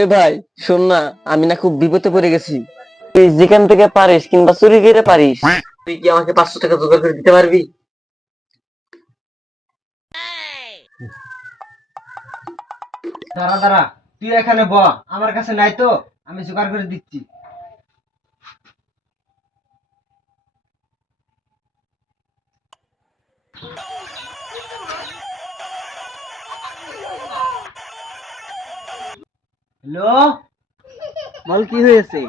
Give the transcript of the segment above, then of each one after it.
এ ভাই শোন না, আমি না খুব বিপদে পড়ে গেছি। তুই যেখান থেকে পারিস কিংবা চুরি করে পারিস, তুই কি আমাকে 500 টাকা জোগাড় করে দিতে পারবি? দাঁড়া দাঁড়া, তুই এখানে ব, আমার কাছে নাই তো, আমি জোগাড় করে দিচ্ছি। হ্যালো, বল কি হয়েছে?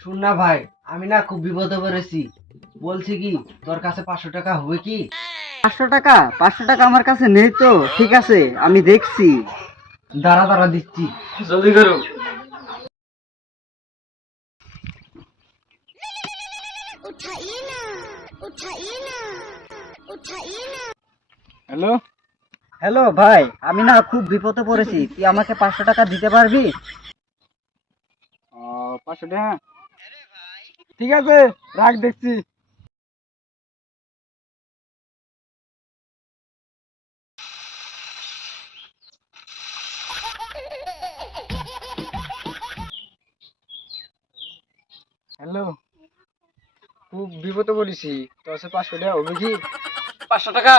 শুন না ভাই, আমি না খুব বিপদে পড়েছি। বলছি কি, তোর কাছে 500 টাকা হবে কি? 500 টাকা? 500 টাকা আমার কাছে নেই তো। ঠিক আছে, আমি দেখছি। দাঁড়া দাঁড়া দিচ্ছি। জলদি করো। उठाइए ना उठाइए ना उठाइए ना। হ্যালো হ্যালো ভাই, আমি না খুব বিপদে পড়েছি, তুই আমাকে 500 টাকা দিতে পারবি? 500 টাকা? ঠিক আছে, রাখ, দেখছি। হ্যালো, খুব বিপদে পড়েছি, তোর কাছে 500 টাকা হবে কি? 500 টাকা?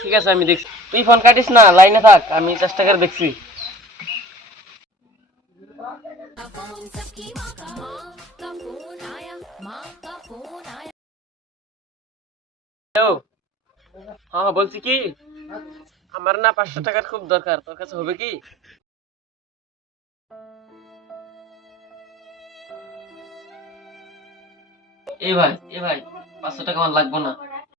ঠিক আছে, আমি দেখছি। তুই ফোন কাটিস না, লাইনে থাক, আমি চেষ্টা করে দেখছি। হ্যালো। হ্যাঁ, বলছি কি, আমার না 500 টাকার খুব দরকার, তোর কাছে হবে কি? এ ভাই 500 টাকা আমার লাগবে না।